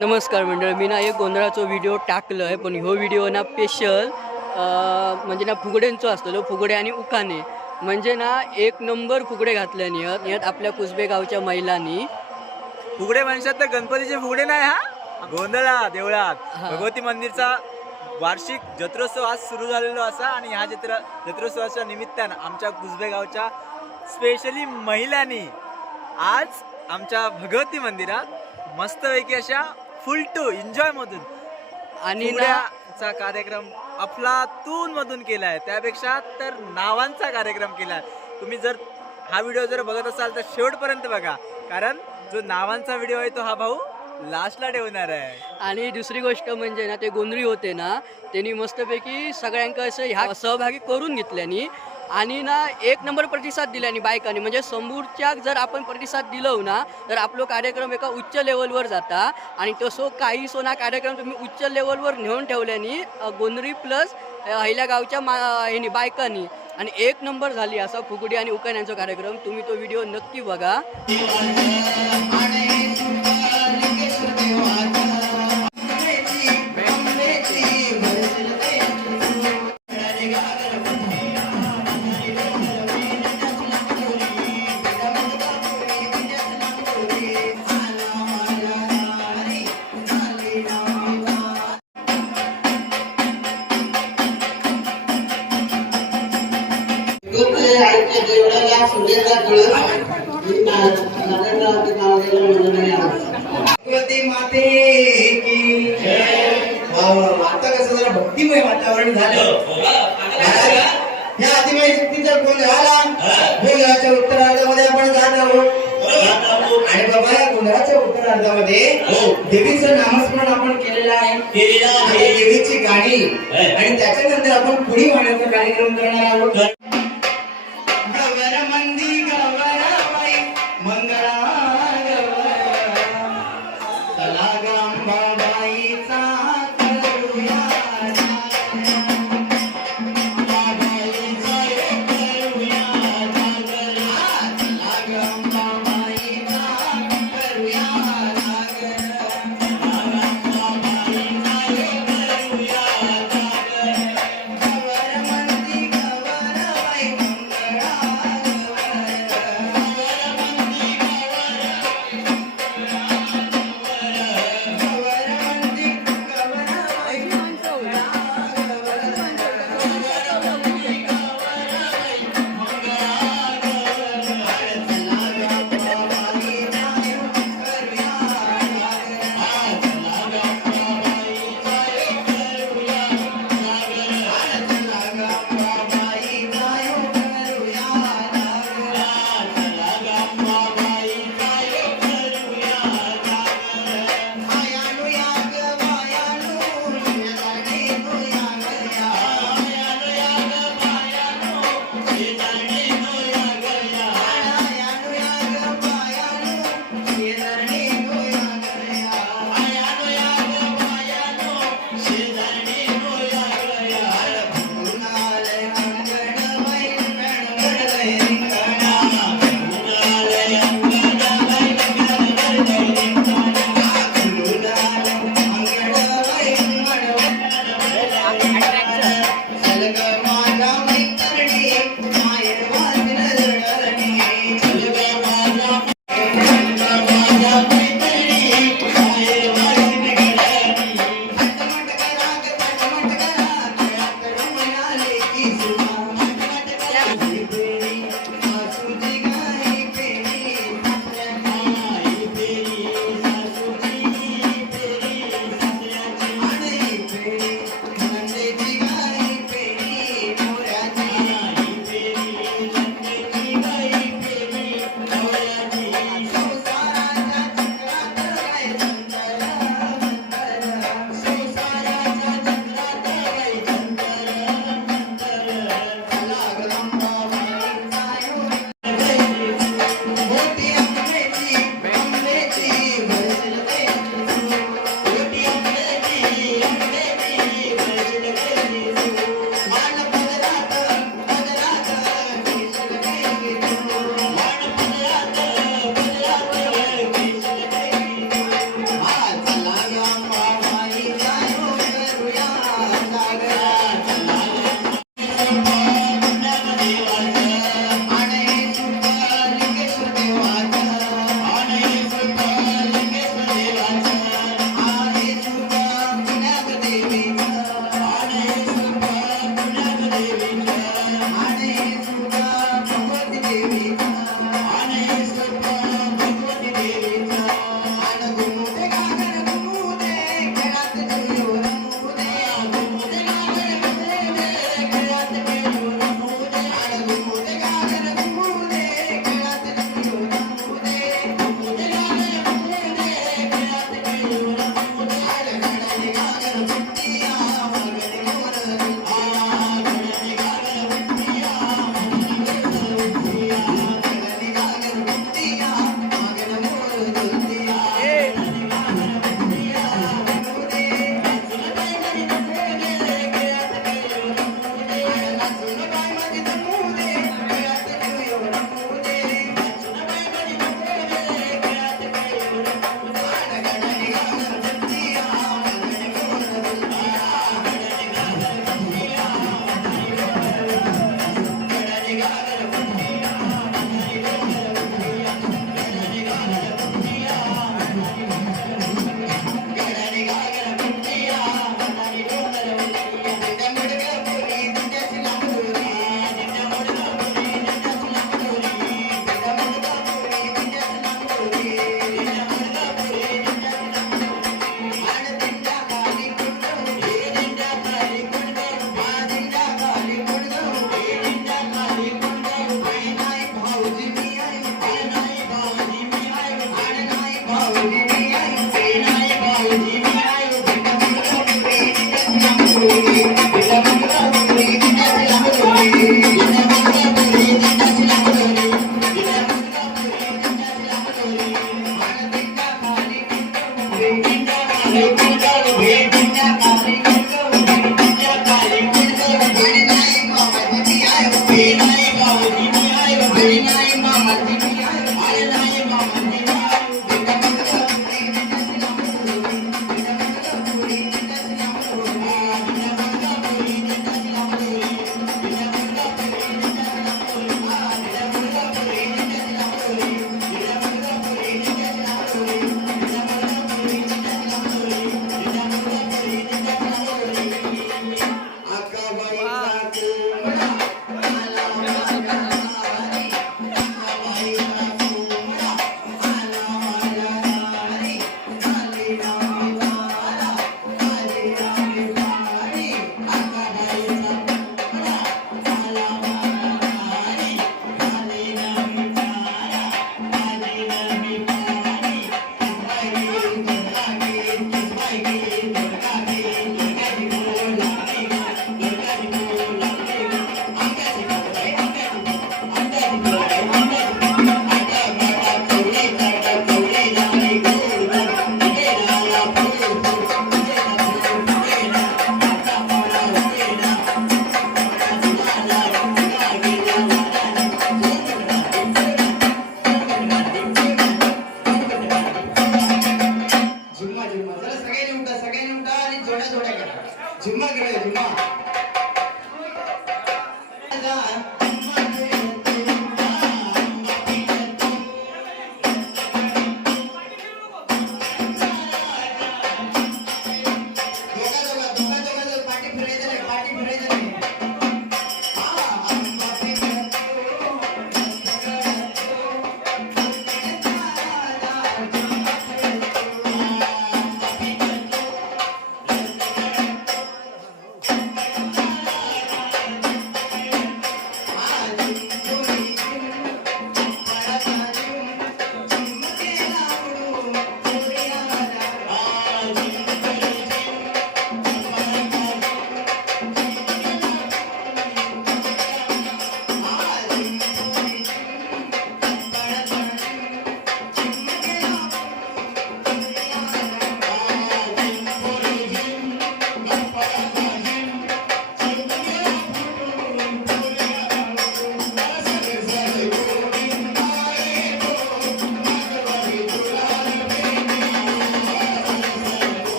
नमस्कार मंडळ मी ना एक गोंधळाचो व्हिडिओ टाकलो आहे पण ह्यो व्हिडिओ ना स्पेशल म्हणजे ना फुगड्यांचो असतलो फुगडे आणि उखाणे. म्हणजे ना एक नंबर फुगडे घातल्यानी आहेत यात आपल्या कुसबे गावच्या महिलांनी. फुगडे म्हणशात तर गणपतीचे फुगडे नाही हा? गोंधळा देवळात. भगवती मंदिरचा वार्षिक जत्रोत्सव आज सुरू झालेलो असा आणि ह्या जत्रा जत्रोत्सवाच्या निमित्तानं आमच्या कुसबे गावच्या स्पेशली महिलांनी आज आमच्या भगवती मंदिरात मस्तपैकी अशा फुल टू एन्जॉय मधून. आणि फुगड्याचा कार्यक्रम अफलातून मधून केलाय. त्यापेक्षा तर नावांचा कार्यक्रम केलाय. तुम्ही जर हा व्हिडिओ जर बघत असाल तर शेवटपर्यंत बघा. कारण जो नावांचा व्हिडिओ आहे तो हा भाऊ लास्टला ठेवणार आहे. आणि दुसरी गोष्ट म्हणजे ना ते गोंधळी होते ना त्यांनी मस्तपैकी सगळ्यांका असं ह्या सहभागी करून घेतल्यानी आणि ना एक नंबर प्रतिसाद दिल्याने बायकांनी. म्हणजे समोरच्या जर आपण प्रतिसाद दिलो ना तर आपलो कार्यक्रम एका उच्च लेवलवर जाता. आणि तसो काही सोना कार्यक्रम तुम्ही उच्च लेवलवर नेऊन ठेवल्यानी गोंदरी प्लस अहिल्या गावच्या मा ह्यानी बायकांनी. आणि एक नंबर झाली असा फुगडी आणि उकाण्यांचा कार्यक्रम. तुम्ही तो व्हिडिओ नक्की बघा. भगवती माते की वा. आता कसं जरा भक्तिमय वातावरण झालं. महाराज, या अतिमय शक्तीचा गोंधळाला गोंधळाच्या उत्तरार्धामध्ये आपण जात आहोत. आणि बाबा या गोंधळाच्या उत्तरार्धामध्ये देवीचं नामस्मरण आपण केलेलं आहे. देवीची गाणी. आणि त्याच्यानंतर आपण पुढी वाहण्याचा कार्यक्रम करणार आहोत.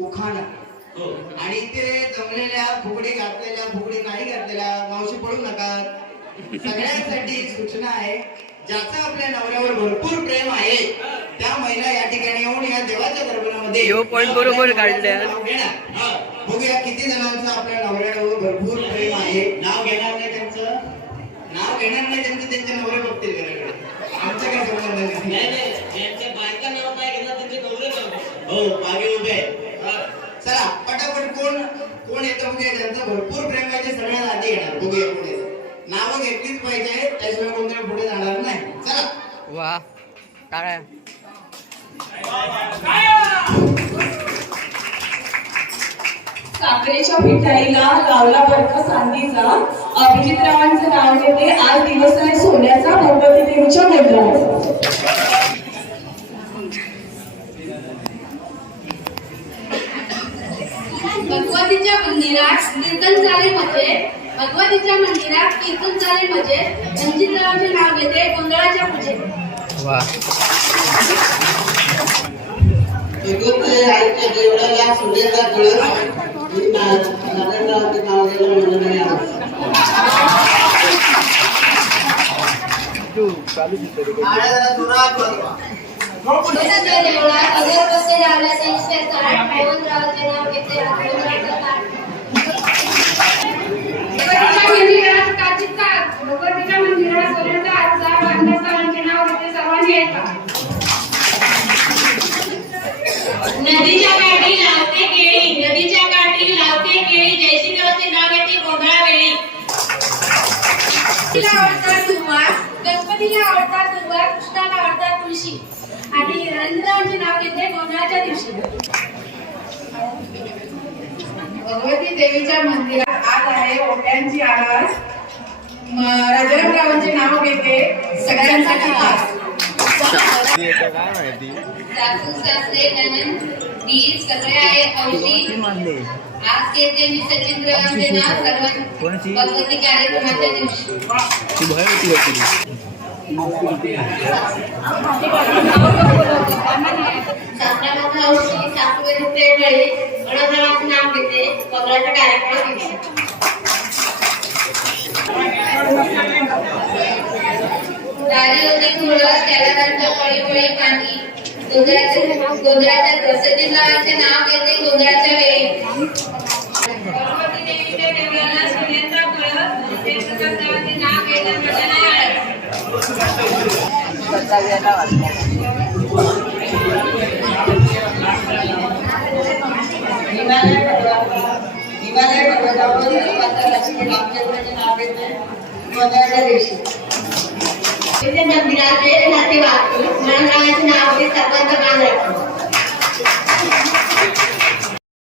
उखाणा. आणि ते जमलेल्या फुगडी घातलेल्या फुगडी नाही घातलेल्या मावशी पडू नका. सगळ्यांसाठी एक सूचना आहे ज्याचं आपल्या नवऱ्यावर भरपूर प्रेम आहे त्या महिला या ठिकाणी येऊन या देवाच्या दरबारामध्ये यो point बरोबर काढलाय. नाव घेणार. हा. बघूया किती जणांचं आपल्या नवऱ्यावर भरपूर प्रेम आहे. नाव घेणार नाही त्यांचं? नाव घेणार नाही त्यांचं त्यांचे नवरे बघतील घराकडे. आमचं काय संबंध नाही. हो मागे उभे. चला पटापट कोण कोण येतं बघूया ज्यांचं भरपूर प्रेम आहे ते सगळ्यांना आधी येणार. बघूया पुढे. नावं घेतलीच पाहिजे त्याशिवाय कोणतरी पुढे जाणार नाही. चला. वा टाळ्या. साखरेच्या मिठाईला लावला बरका चांदीचा अभिजितरावांचं नाव घेते. आज दिवस आहे सोन्याचा भगवती देवीच्या मंदिराचा भगवतीच्या मंदिरात कीर्तन झाले म्हणजे भगवतीच्या मंदिरात कीर्तन झाले म्हणजे रणजितरावांचे नाव घेते गोंधळाच्या आईच्या देवळाला ही ना- नारायणरावचे नाव गेलं म्हणून नाव ताट. भगवतीच्या मंदिरात काचित काच भगवतीच्या मंदिरात सोन्याचा आरसा बांधवस्थानांचे नाव घेते सर्वांनी ऐका नदीच्या काठी लावते केळी नदीच्या काठी लावते केळी जयश्री देवाचे नाव घेते गोंधळा वेळी तिला आवडतात दुर्वा गणपतीला आवडतात दुर्वा कृष्णाला आवडतात तुळशी आणि रंजनाचे नाव घेते गोंधळाच्या दिवशी भगवती देवीच्या मंदिरात आज आहे ओट्यांची आरास राजारामरावांचे नाव घेते. सगळ्यांसाठी सगळे आहे औषधी. आज घेते मी सचिंद्रावांचे नाव. सर्व भगवती कार्यक्रमाच्या दिवशी. सासऱ्यामध्ये नाव घेते दारी होते तुळस त्याला पळी पळी पाणी गोंधळाचे गोंधळाच्या प्रसिद्धीचे नाव घेते गोंधळाच्या वेळी भगवती देवीच्या देवळाला सोन्याचा कळस देवताच्या देवाचे नाव घेते मटणा हळद हिमालय पर्वतावर देवाचं लक्ष्मण रामचंद्राचे नाव घेते गोंधळाच्या दिवशी तिथे मंदिराचे नातेवाईक म्हणून नाव घेते सर्वांचा मान राखतो